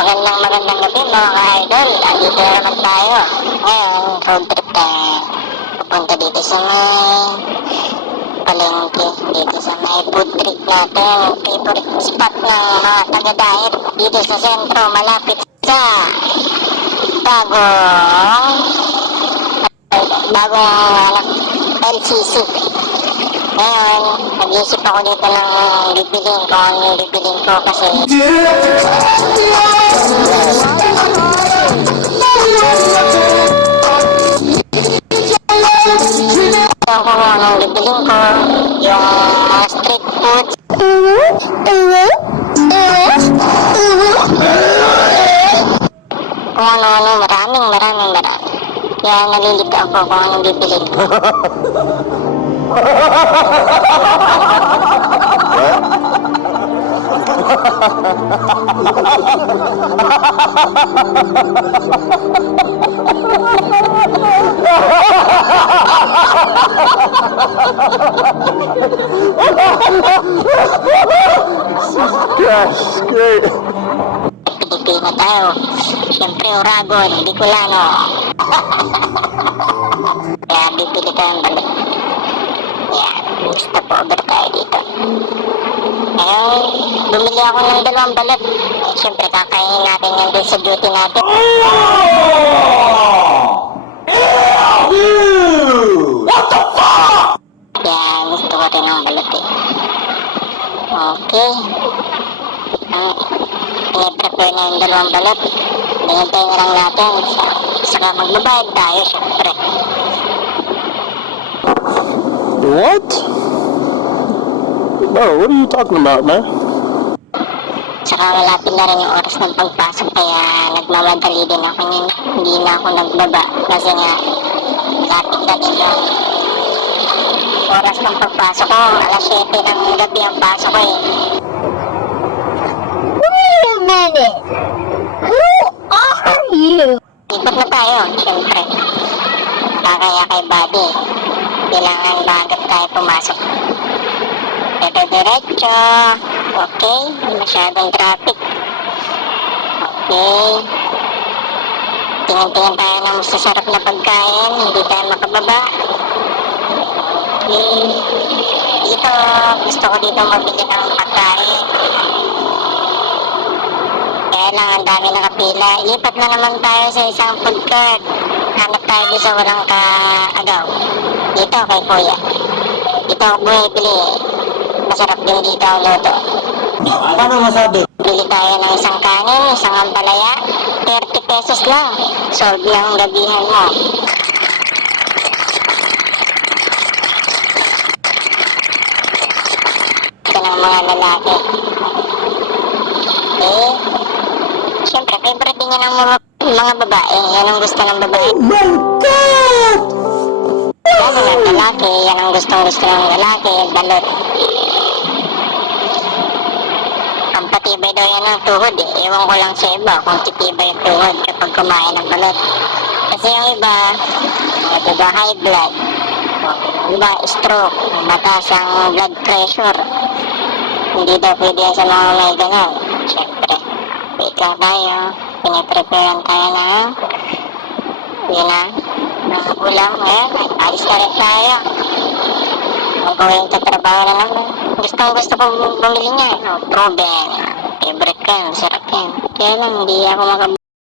Magandang gabi mga ka-idol. Andito na naman tayo. Ngayon, road trip tayo. Pupunta dito sa may palengke. Dito sa may food trip natin. Favorite spot ng mga taga-diet dito sa sentro. Malapit sa bagong LCC. Ngayon, nag-iisip ako dito ng bibilin ko. Ano yung bibilin ko kasi kung anong bibilin ko, yung street food. Kung ano-ano, maraming. Kaya nalilito ako kung anong bibilin ko. Yes, great. Pilipino tayo. Siyempre, Uragon, Bicolano. Kaya bibili tayo ng balik. Yan, stop over tayo dito. Ngayon, bumili ako ng 2 balat. Siyempre, kakainin natin yan din sa duty natin. What the fuck? Yan, gusto ko rin ng balat eh. Okay. Piniprepare na yung 2 balat. Hinintay na lang natin. Saka magbabayad tayo, siyempre. What? Bro, what are you talking about, man? Saka malapit na rin yung oras ng pagpasok kaya nagmamadali din ako niyan. Hindi na ako nagbaba kasi nga malapit na din yung oras ng pagpasok ko. Alas 7 ng gabi ang pasok ko eh. Wait a minute! Who are you? Ikot na tayo, siyempre. Kaya kay Buddy. Kailangan bagat tayo pumasok. Diretso. Okay. Masyadong traffic. Okay. Tingin-tingin tayo ng masasarap na pagkain. Hindi tayo makababa. Okay. Dito, gusto ko dito mabili ng pagkain. Kaya lang, ang dami nakapila. Ilipat na naman tayo sa isang food court. Hanap tayo dito sa walang kaagaw. Dito kay Kuya. Dito ako bumibili. Masarap din dito ang luto. Paano masabi? Bili tayo ng isang kanin, isang ampalaya. 30 pesos lang. Solve lang ang gabihan mo. Ito ng mga lalaki. Okay. Siyempre, favorite din yan ng mga babae. Yan ang gusto ng babae. Oh my God! Lalo ng lalaki, yan ang gusto ng lalaki, balot. Ang patibay daw yan ng tuhod eh. Ewan ko lang sa iba kung titibay yung tuhod kapag kumain ng balot. Kasi yung iba, high blood. Yung iba, stroke. Mataas ang blood pressure. Hindi daw pwede yan sa mga may ganun. Siyempre, wait lang tayo. Pinipreparean tayo ng yun na. Ng ulam, ngayon, alis na rin tayo. Mag-going sa trabaho na naman. Gusto ko bumili niya. Proven. Favorite ko yan, sarap yan. Kaya lang, hindi ako